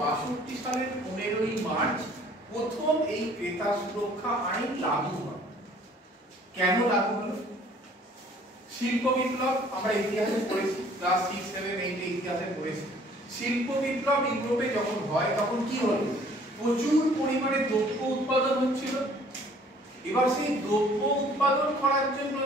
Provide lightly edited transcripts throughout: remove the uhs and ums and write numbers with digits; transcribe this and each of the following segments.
1962 সালের 15ই মার্চ প্রথম এই ক্রেতা সুরক্ষা আইন লাগু হয়। কেন লাগু হলো? শিল্প বিপ্লব আমরা ইতিহাসে পড়েছি, ক্লাস 6, 7, 8 এ ইতিহাসে পড়েছি। শিল্প বিপ্লব ইউরোপে যখন হয় তখন কি হলো? প্রচুর পরিমাণে দ্রব্য উৎপাদন হচ্ছিল। এবার সেই দ্রব্য উৎপাদন করার জন্য,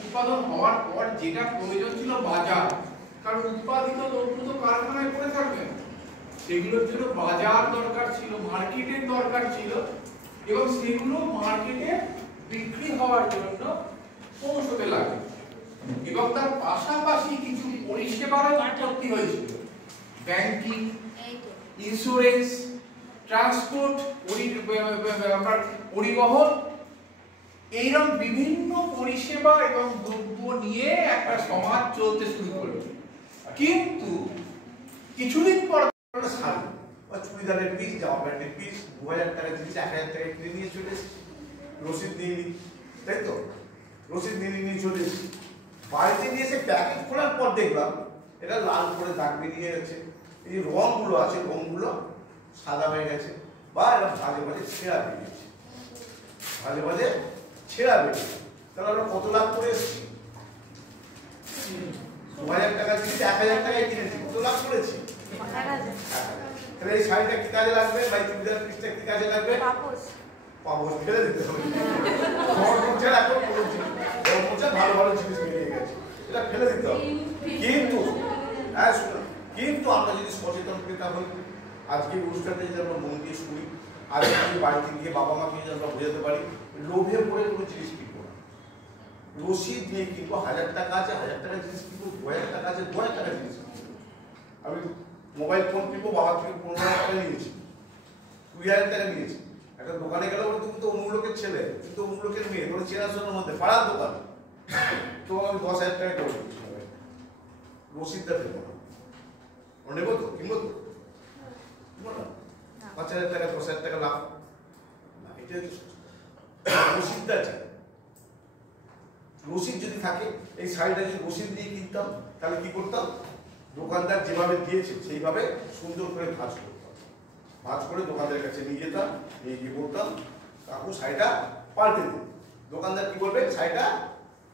উৎপাদন হওয়ার পর যেটা প্রয়োজন ছিল বাজার, কারণ উৎপাদিত দ্রব্য তো কারখানায় পড়ে থাকবে না, সেগুলোর জন্য বাজার দরকার ছিল, মার্কেটের দরকার ছিল, এবং সেগুলো মার্কেটে বিক্রি হওয়ার জন্য পৌঁছতে লাগে। এবং তার পাশাপাশি কিছু পরিষেবারও উৎপত্তি হয়েছিল, ব্যাংকিং, ইন্স্যুরেন্স, ট্রান্সপোর্ট, পরিবহন, এইরকম বিভিন্ন পরিষেবা এবং দ্রব্য নিয়ে একটা সমাজ চলতে শুরু করলো। কিন্তু কিছুদিন পর চুড়িদারের পিস, জামা প্যান্টের পিস 2000 টাকা জিনিস 1000 টাকা কিনে নিয়ে চলে এসেছি, রসিদ নিয়ে নি, তাই তো? রসিদ নিয়ে চলে এসেছি। বাড়িতে নিয়ে এসে প্যাকেট খোলার পর দেখলাম এটা লাল করে দাগ বেরিয়ে গেছে, এই রঙগুলো আছে রঙগুলো সাদা হয়ে গেছে, বা এটা ভাজে ভাজে ছেঁড়া বেরিয়েছে, ভাজে ভাজে ছেঁড়া বেরিয়েছে। তাহলে আমরা কত লাভ করে এসেছি? 2000 টাকা জিনিস 1000 টাকায় কিনেছি, কত লাভ করেছি? তাহলে এই শাড়িটা কি কাজে লাগবে? বা এই চুড়িদার পিসটা কি কাজে লাগবে? পাপোশ ফেলে দিতে হবে। কর্মচার এখন করেছি, কর্মচার ভালো ভালো জিনিস বেরিয়ে গেছে, এটা ফেলে দিতে হবে। কিন্তু কিন্তু আমরা যদি সচেতন ক্রেতা হই, আজকে অনুষ্ঠানটা যদি আমরা মন দিয়ে শুনি, আজকে যদি বাড়িতে গিয়ে বাবা মাকে যদি আমরা বোঝাতে পারি, লোভে পড়ে কোনো জিনিস কিনবো না, রসিদ নিয়ে কিনবো। 1000 টাকা আছে 1000 টাকা জিনিস কিনবো, 2000 টাকা আছে 2000 টাকা জিনিস কিনবো। আমি মোবাইল ফোন কিনবো, বাবা থেকে 15,000 টাকা নিয়েছি, 2000 টাকা নিয়েছি। একটা দোকানে গেলে বলতো কিন্তু অমুক লোকের ছেলে, কিন্তু অমুক লোকের মেয়ে, তোর চেনাশোনার মধ্যে পাড়ার দোকান, তো আমি 10,000 টাকা করে দিচ্ছি, রসিদটা দেবো না, নেবো তো, কিনবো তো, কিনবো না? 5,000 টাকা 10,000 টাকা লাভ না, এটা রসিদটা চাই। রসিদ যদি থাকে, এই শাড়িটা যদি রসিদ দিয়ে কিনতাম, তাহলে কি করতাম? দোকানদার যেভাবে দিয়েছে সেইভাবে সুন্দর করে ভাঁজ করতাম, ভাঁজ করে দোকানদারের কাছে নিয়ে যেতাম, নিয়ে গিয়ে বলতাম কাকু শাড়িটা পাল্টে দিন। দোকানদার কি বলবে? শাড়িটা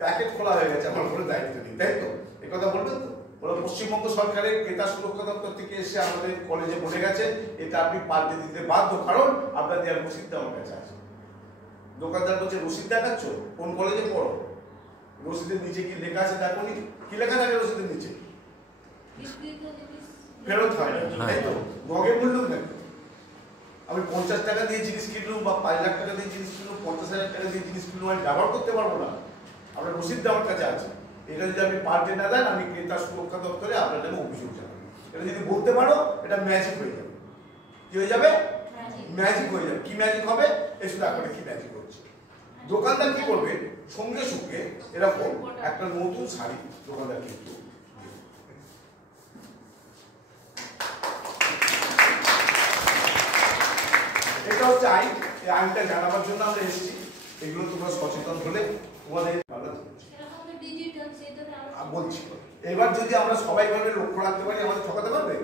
প্যাকেট খোলা হয়ে গেছে, আমার উপরে দায়িত্ব নেই, তাই তো? এই কথা বলবেন তো? বলো পশ্চিমবঙ্গ সরকারের ক্রেতা সুরক্ষা দপ্তর থেকে এসে আমাদের কলেজে বলে গেছে এটা আপনি পাল্টে দিতে বাধ্য, কারণ আপনার দেওয়ার রসিদটা আমার কাছে আছে। দোকানদার বলছে রসিদ দেখাচ্ছ? কোন কলেজে পড়ো? রসিদের নিচে কি লেখা আছে দেখো নি? কি লেখা থাকে রসিদের নিচে? ফেরত হয় না, তাই তো? নগে বললুম না, আমি 50 টাকা দিয়ে জিনিস কিনলুম বা 5 লাখ টাকা দিয়ে জিনিস কিনলুম, 50,000 টাকা দিয়ে জিনিস কিনলুম, আমি ব্যবহার করতে পারবো না, আপনার রসিদ আমার কাছে আছে। এটা যদি আপনি পাল্টে না দেন, আমি ক্রেতা সুরক্ষা দপ্তরে আপনার নামে অভিযোগ জানাবো। এটা যদি বলতে পারো, এটা ম্যাজিক হয়ে যাবে। কি হয়ে যাবে? ম্যাজিক হয়ে যাবে। কি ম্যাজিক হবে? এই শুধু আপনার কি ম্যাজিক হচ্ছে? দোকানদার কি করবে? সঙ্গে সঙ্গে এরকম একটা নতুন শাড়ি দোকানদার কিন্তু, এটা হচ্ছে আইন। এই আইনটা জানাবার জন্য আমরা এসেছি। এগুলো তোমরা সচেতন হলে তোমাদের বলছি। এবার যদি আমরা সবাই ভাবে লক্ষ্য রাখতে পারি, আমাদের ঠকাতে পারবে?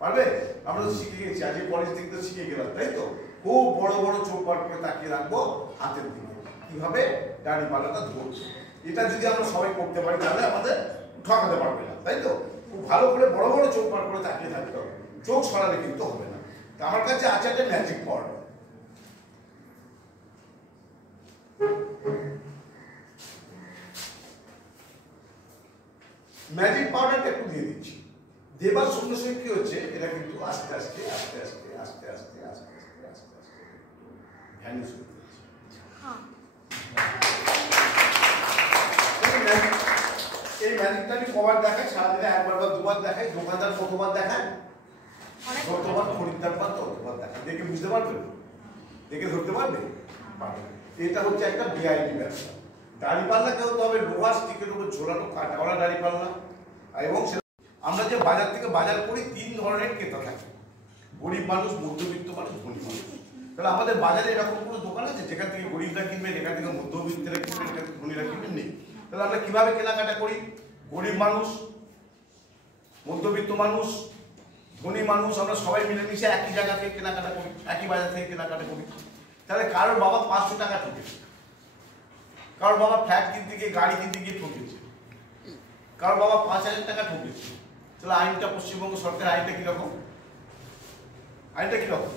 পারবে? আমরা তো শিখে গেছি, আজকে কলেজ থেকে তো শিখে গেলাম, তাই তো? খুব বড় বড় চোখ বার করে তাকিয়ে রাখবো হাতের দিকে, কিভাবে দাড়ি পাল্লাটা ধরছে। এটা যদি আমরা সবাই করতে পারি, তাহলে আমাদের ঠকাতে পারবে না, তাই তো? খুব ভালো করে বড় বড় চোখ বার করে তাকিয়ে থাকতে হবে, চোখ সরালে কিন্তু হবে না। আমার কাছে আছে একটা ম্যাজিক পাউডার। ম্যাজিক পাউডারটা একটু দিয়ে দিচ্ছি। দেবার সঙ্গে সঙ্গে কি হচ্ছে, এটা কিন্তু আস্তে আস্তে আস্তে আস্তে আস্তে আস্তে আস্তে আস্তে আস্তে আস্তে ভ্যানিশ হয়ে যাচ্ছে। এই ম্যাজিকটা আমি কবার দেখাই? সারাদিনে একবার বা দুবার দেখাই। দোকানদার কতবার দেখায়? যতবার খরিদ্দার পান ততবার দেখায়। দেখে বুঝতে পারবে? দেখে ধরতে পারবে? এটা হচ্ছে একটা বেআইনি ব্যবসা। দাড়িপাল্লা কেউ তো হবে লোহার স্টিকের উপর ঝোলানো কাটাওয়ালা দাড়িপাল্লা। এবং আমরা যে বাজার থেকে বাজার করি, 3 ধরনের ক্রেতা থাকে: গরিব মানুষ, মধ্যবিত্ত মানুষ, ধনী মানুষ। তাহলে আমাদের বাজারে এরকম কোনো দোকান আছে যেখান থেকে গরিবরা কিনবেন, এখান থেকে মধ্যবিত্তরা কিনবেন, এখান থেকে ধনীরা কিনবেন? নেই। তাহলে আমরা কিভাবে কেনাকাটা করি? গরিব মানুষ, মধ্যবিত্ত মানুষ, ধনী মানুষ আমরা সবাই মিলেমিশে একই জায়গা থেকে কেনাকাটা করি, একই বাজার থেকে কেনাকাটা করি। তাহলে কারোর বাবা 500 টাকা ঠকেছে, কারোর বাবা ফ্ল্যাট কিনতে গিয়ে গাড়ি কিনতে গিয়ে ঠকেছে, কারোর বাবা 5000 টাকা ঠকেছে। তাহলে আইনটা পশ্চিমবঙ্গ সরকারের আইনটা কিরকম? আইনটা কিরকম?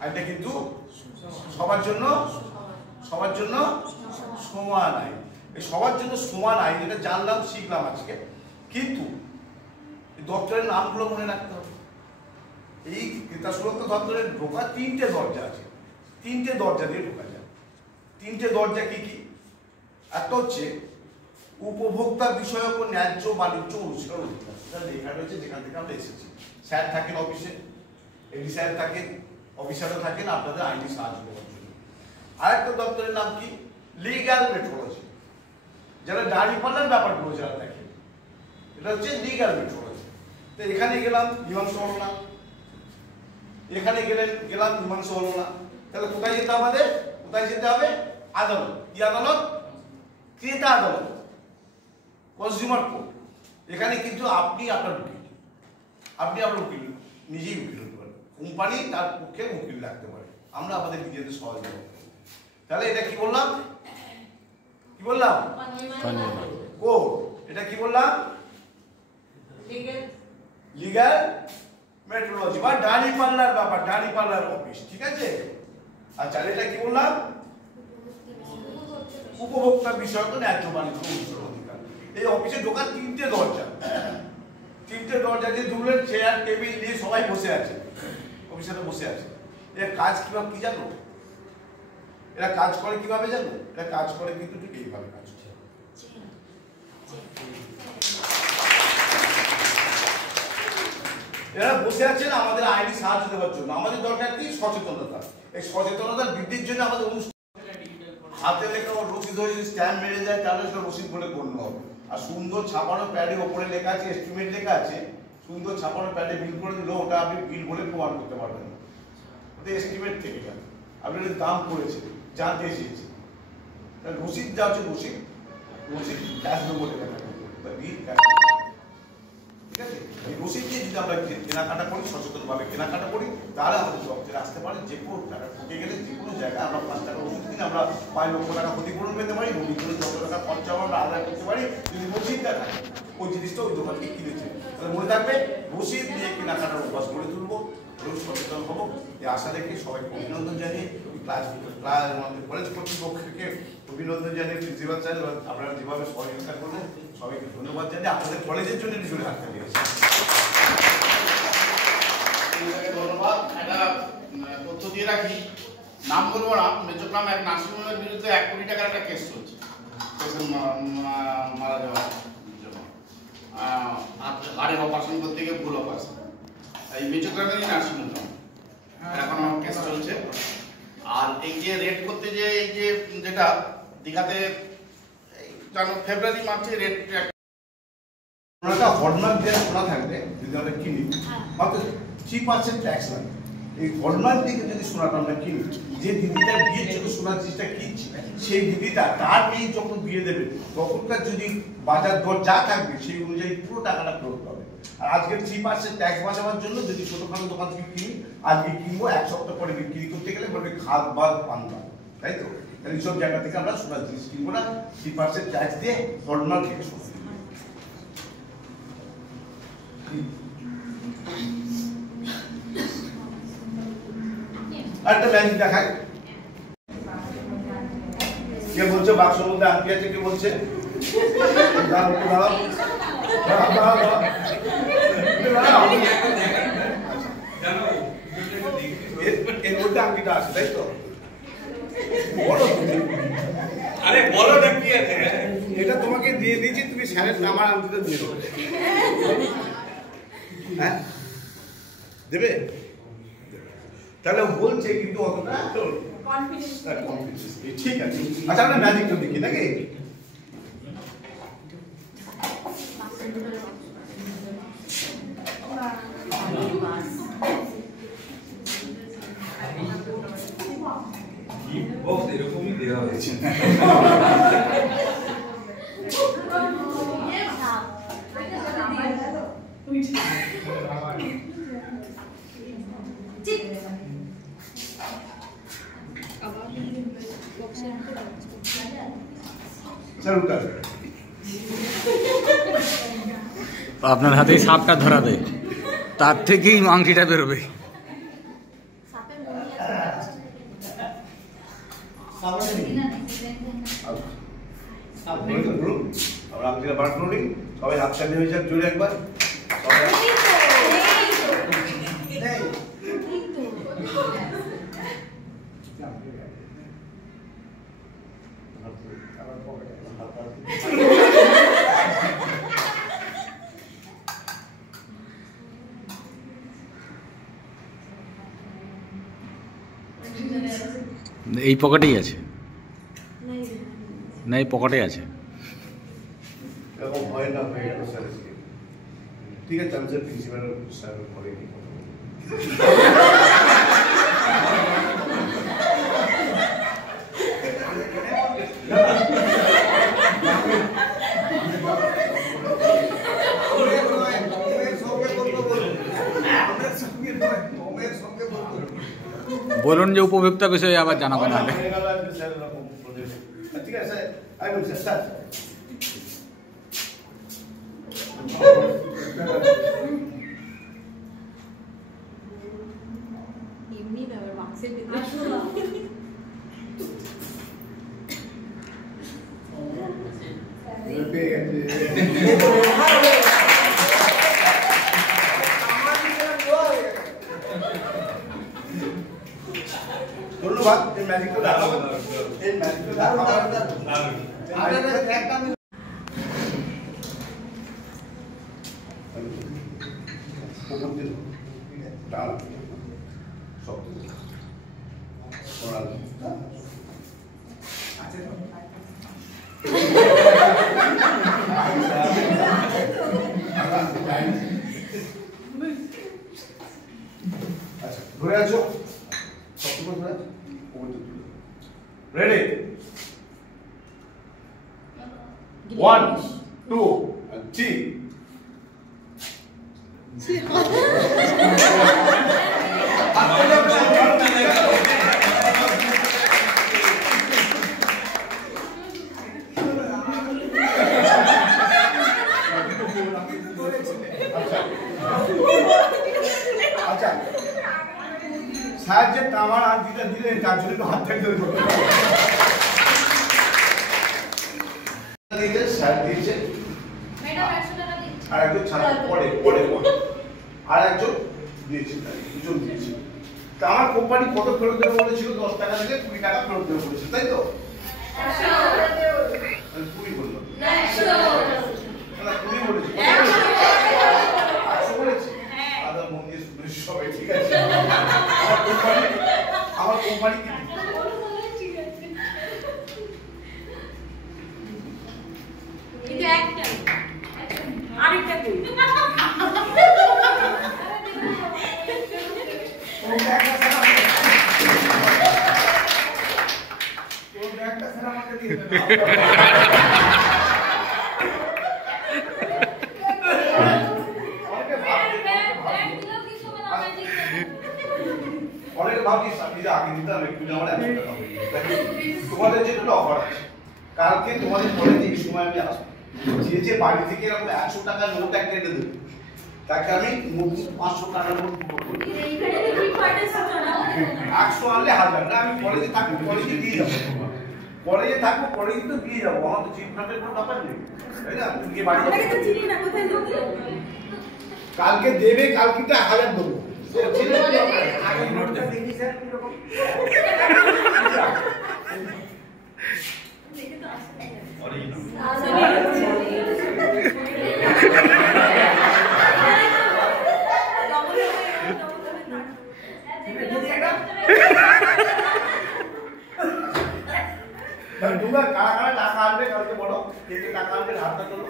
আইনটা কিন্তু সবার জন্য সমান আইন। এই সবার জন্য সমান আইন এটা জানলাম, শিখলাম আজকে। কিন্তু দপ্তরের নামগুলো মনে রাখতে হবে। এই ক্রেতা সুরক্ষা দপ্তরের ঢোকার 3টে দরজা আছে, 3টে দরজা দিয়ে ঢোকা যায়। 3টে দরজা কি কি? একটা হচ্ছে উপভোক্তা বিষয়ক ও ন্যায্য বাণিজ্য অনুশীলন অধিকার, লেখা রয়েছে যেখান থেকে আমরা এসেছি। স্যার থাকেন অফিসে, এডি স্যার থাকেন, অফিসারও থাকেন আপনাদের আইনি সাহায্য করার জন্য। আরেকটা দপ্তরের নাম কি? লিগ্যাল মেট্রোলজি, যারা দাড়ি পাল্লার ব্যাপারগুলো যারা দেখেন, এটা হচ্ছে লিগ্যাল মেট্রোলজি। তো এখানে গেলাম মীমাংসা হলো না, এখানে গেলাম মীমাংসা হলো না, তাহলে কোথায় যেতে হবে? কোথায় যেতে হবে? আদালত। কি আদালত? ক্রেতা আদালত, কনজিউমার কোর্ট। এখানে কিন্তু আপনি আপনার উকিল নিজেই উকিল হতে পারেন, কোম্পানি তার পক্ষে উকিল রাখতে পারে, আমরা আমাদের নিজেদের সহযোগিতা করতে পারি। তাহলে এটা কি বললাম? কোর্ট। এটা কি বললাম? লিগ্যাল মেট্রোলজি বা দাড়ি পাল্লার ব্যাপার, দাড়ি পাল্লার অফিস। ঠিক আছে? আচ্ছা, এটা কি বললাম? উপভোক্তা বিষয়ক ন্যায্য বাণিজ্য অনুশীলন অধিকার। এই অফিসে ঢোকার 3টে দরজা, 3টে দরজা দিয়ে ঢুকলেন, চেয়ার টেবিল নিয়ে সবাই বসে আছে, অফিসারে বসে আছে। এর কাজ কিভাবে কি জানো? এরা কাজ করে কিভাবে জানো? এরা কাজ করে কিন্তু ঠিক এইভাবে কাজ করে। এরা বসে আছেন আমাদের আইনি সাহায্য দেওয়ার জন্য। আমাদের দরকার কি? সচেতনতা। এই সচেতনতা বৃদ্ধির জন্য আমাদের অনুষ্ঠান, হাতে লেখা রসিদ হয়ে যদি স্ট্যাম্প মেরে যায় তাহলে সেটা রসিদ বলে গণ্য হবে। আর সুন্দর ছাপানো প্যাডের ওপরে লেখা আছে, এস্টিমেট লেখা আছে, সুন্দর ছাপানো প্যাডে বিল করে দিল, ওটা আপনি বিল বলে প্রমাণ করতে পারবেন না, ওটা এস্টিমেট থেকে গেল, আপনি দাম করেছে জানতে এসেছে। রসিদ যা হচ্ছে রসিদ ক্যাশ দেবো লেখা থাকে, বিল ক্যাশ। ঠিক আছে? এই রসিদ দিয়ে যদি আমরা কেনাকাটা করি, সচেতনভাবে কেনাকাটা করি, তাহলে আমাদের দপ্তরে আসতে পারে। যে কোনো টাকা ঠকে গেলে যে কোনো জায়গায় আমরা 5 টাকা ওষুধ কিনে আমরা 5 লক্ষ টাকা ক্ষতিপূরণ পেতে পারি, রোগীর জন্য যত টাকা খরচা আমরা আদায় করতে পারি যদি রসিদটা থাকে। ওই জিনিসটা ওই দোকান থেকে কিনেছে, তাহলে মনে থাকবে রসিদ নিয়ে কেনাকাটার অভ্যাস গড়ে তুলবো এবং সচেতন হবো। এই আশা রেখে সবাইকে অভিনন্দন জানিয়ে, আমাদের কলেজ কর্তৃপক্ষকে অভিনন্দন জানিয়ে, প্রিন্সিপাল স্যার আপনারা যেভাবে সহযোগিতা করলেন সবাইকে ধন্যবাদ জানিয়ে আপনাদের কলেজের জন্য নিজের হাতটা দিয়েছি। ধন্যবাদ। একটা তথ্য দিয়ে রাখি, নাম বলবো না, মেজোগ্রাম এক নার্সিংহোমের বিরুদ্ধে 1 কোটি টাকার একটা কেস চলছে, মারা যাওয়ার জন্য, হাড়ের অপারেশন করতে গিয়ে ভুল অপারেশন। এই মেজোগ্রামেরই নার্সিংহোম এখন আমার কেস চলছে। আর এই যে রেড করতে যে এই যে যেটা দীঘাতে জানো ফেব্রুয়ারি মার্চে রেড ওনাটা হলমার্ক দেওয়া শোনা থাকবে যদি আমরা কিনি, মাত্র 3% ট্যাক্স লাগে। এই হলমার্ক দিকে যদি সোনাটা আমরা কিনি, যে দিদিটা বিয়ের জন্য সোনার জিনিসটা কিনছি, সেই দিদিটা তার মেয়ে যখন বিয়ে দেবে তখনকার যদি বাজার দর যা থাকবে সেই অনুযায়ী পুরো টাকাটা ফেরত পাবে। আর আজকে 3% ট্যাক্স বাঁচাবার জন্য যদি ছোটখাটো দোকান থেকে কিনি, আজকে কিনবো 1 সপ্তাহ পরে বিক্রি করতে গেলে বলবে খাদ বাদ পান্তা, তাই তো? তাহলে এইসব জায়গা থেকে আমরা সোনার জিনিস কিনবো না, 3% ট্যাক্স দিয়ে হলমার্ক থেকে সোনা। একটা ম্যাজিক দেখায়, কে বলছে বাক্সের মধ্যে আংটি আছে? কে বলছে? এর মধ্যে আংটিটা আছে, তাই তো? বলো তুমি। আরে বলো না কি আছে? এটা তোমাকে দিয়ে দিয়েছি, তুমি স্যারের আমার আংটিটা দিয়ে দেবে। হ্যাঁ দেবে? তাহলে বলছে কিন্তু অতটা কনফিডেন্স। ঠিক আছে, আচ্ছা আমরা ম্যাজিকটা দেখি নাকি? বক্স এরকমই দেওয়া হয়েছে। চল উঠা আপনার হাতেই সাপটা ধরা দেয়, তার থেকেই মাংসিটা বেরোবে। সবাই হাত চালিয়ে হয়ে যাক জোরে একবার। এই পকেটেই আছে না? এই পকেটে আছে। এরকম ভয় না হয়ে গেল স্যার। ঠিক আছে, আমি স্যার প্রিন্সিপাল স্যার করে নিই। বলুন যে উপভোক্তা বিষয়ে আবার জানাবো না। ঠিক আছে স্যার, স্যার এমনি ব্যাপার বাক্সের ভিতরে ধন্যবাদ। এই ম্যাজিকটা দেখাবো, এই ম্যাজিকটা দেখাবো। ধরে আছো, সবটুকু ধরে আছো। রেডি, 1 2 3। আচ্ছা, স্যার যে আমার আংটিটা দিলেন তার জন্য তো হাত থাকতে হবে। স্যার দিয়েছে, আর একজন ছাত্র পড়ে পড়ে পড়ে, আর একজন দিয়েছে, দুজন দিয়েছে। তা আমার কোম্পানি কত ফেরত দেবে বলেছিল? 10 টাকা থেকে 20 টাকা ফেরত দেবে বলেছিল, তাই তো? 20 বললো, 20 বলেছি, 100 বলেছি। আদা মন দিয়ে শুনে সবাই ঠিক আছে। আমার কোম্পানি কি কিন্তু একটা আরেকটা কই অনেকে ভাবছিস আপনি যে আগে দিতাম একটু আমার 100 টাকা হয়ে যেত। তোমাদের জন্য অফার আছে, কালকে তোমাদের কলেজে এই সময় আমি আসবো। যে যে বাড়ি থেকে এরকম 100 টাকার নোট একটা এনে দেবে, তাকে আমি 500 টাকার নোট দেবো। 100 আনলে 1000 না, আমি কলেজে থাকবো, কলেজে দিয়ে যাবো। কলেজে থাকবো, কলেজে তো দিয়ে যাবো। আমার তো চিপ নোটের কোনো ব্যাপার নেই, তাই না? তুমি বাড়ি কালকে দেবে, কালকে 1000 দেবো। আগে নোটটা দেখি স্যার কিরকম। তোমরা কারা কারা টাকা আনবে কালকে বলো, কে কে টাকা আনবে হাতটা তোলো।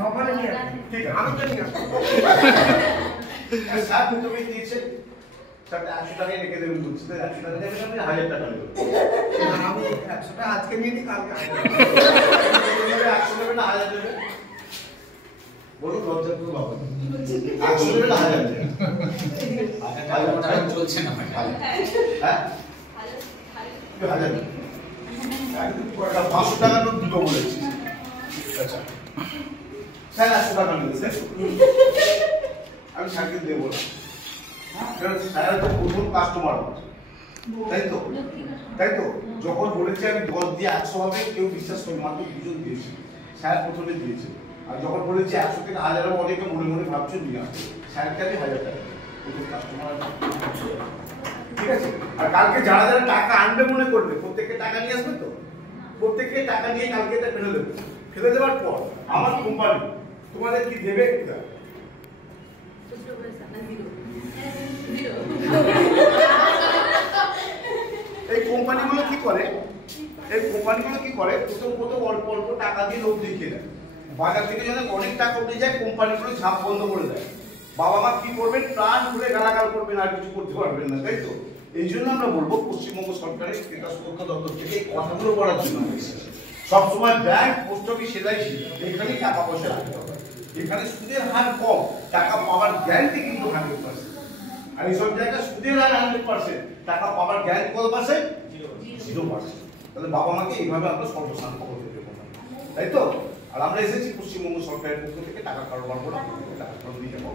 সকালে নিয়ে ঠিক আছে, আমি তো নিয়ে আসবো। স্যার তুমি দিয়েছে স্যার 100 টাকায় রেখে দেবেন বলছি, 100 টাকা দেবেন, আপনি 1000 টাকা নেবেন। আমি 100 টাকা আজকে নিয়ে নিই, কালকে 100 দেবেন না 1000 দেবেন? বলুন লজ্জা করো বাবা। 100 দেবেন না 1000 দেবেন? 1000 চলছে না হ্যাঁ 1000 একদম কয়টা 500 টাকা নোট দুটো বলেছি। আচ্ছা স্যার 100 টাকা নেবে স্যার, আমি স্যারকে দেবো না, কারণ স্যার তো প্রথম কাস্টমার আমার, তাই তো? তাই তো যখন বলেছি আমি 10 দিয়ে 100 হবে, কেউ বিশ্বাস করে মাত্র 2 জন দিয়েছে, স্যার প্রথমে দিয়েছে। আর যখন বলেছি 100 থেকে 1000 হবে, অনেকে মনে মনে ভাবছো নিয়ে আসবে, স্যারকে আমি 1000 টাকা প্রথম কাস্টমার। ঠিক আছে? আর কালকে যারা যারা টাকা আনবে মনে করবে, প্রত্যেককে টাকা নিয়ে আসবে তো, প্রত্যেককে টাকা নিয়ে কালকে এটা ফেলে দেবে। ফেলে দেওয়ার পর আমার কোম্পানি তোমাদের কি দেবে? এই কোম্পানিগুলো কি করে? এই কোম্পানিগুলো কি করে? প্রথম অল্প অল্প টাকা দিয়ে লোক দেখিয়ে দেয়, বাজার থেকে যখন অনেক টাকা উঠে যায় কোম্পানিগুলো ঝাঁপ বন্ধ করে দেয়। বাবা মা কি করবেন? প্রাণ খুলে গালাগাল করবেন, আর কিছু করতে পারবেন না, তাই তো? এই জন্য আমরা বলবো পশ্চিমবঙ্গ সরকারের ক্রেতা সুরক্ষা দপ্তর থেকে এই কথাগুলো বলার জন্য সবসময় ব্যাংক, পোস্ট অফিস, এলআইসি এখানেই টাকা পয়সা রাখতে হবে। এখানে সুদের হার কম, টাকা পাওয়ার গ্যারান্টি কিন্তু 100%। আর এইসব জায়গায় সুদের হার 100%, টাকা পাওয়ার গ্যারান্টি কত পার্সেন্ট? 0%। তাহলে বাবা মাকে এইভাবে আমরা সর্বশান্ত করতে দেবো না, তাই তো? আর আমরা এসেছি পশ্চিমবঙ্গ সরকারের পক্ষ থেকে টাকা কারবার করা, টাকা ফেরত দিয়ে যাবো।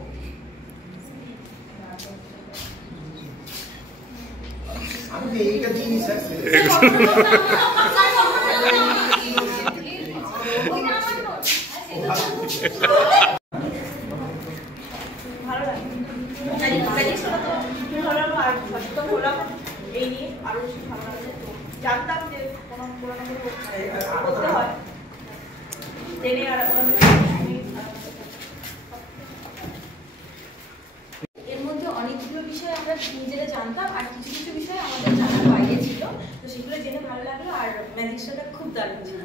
আমি তো এইটা দিইনি স্যার। ভালো লাগে ম্যাজিক্সটা তো হলাম আর সচেতন হলাম এই নিয়ে, আরো বেশি ভালো লাগছে। তো জানতাম যে কোনো পুরোনো করতে হয়, জেনে আর এর মধ্যে অনেকগুলো বিষয় আমরা নিজেরা জানতাম, আর কিছু কিছু বিষয় আমাদের জানার বাইরে ছিল, তো সেগুলো জেনে ভালো লাগলো। আর ম্যাজিক শোটা খুব দারুণ ছিল।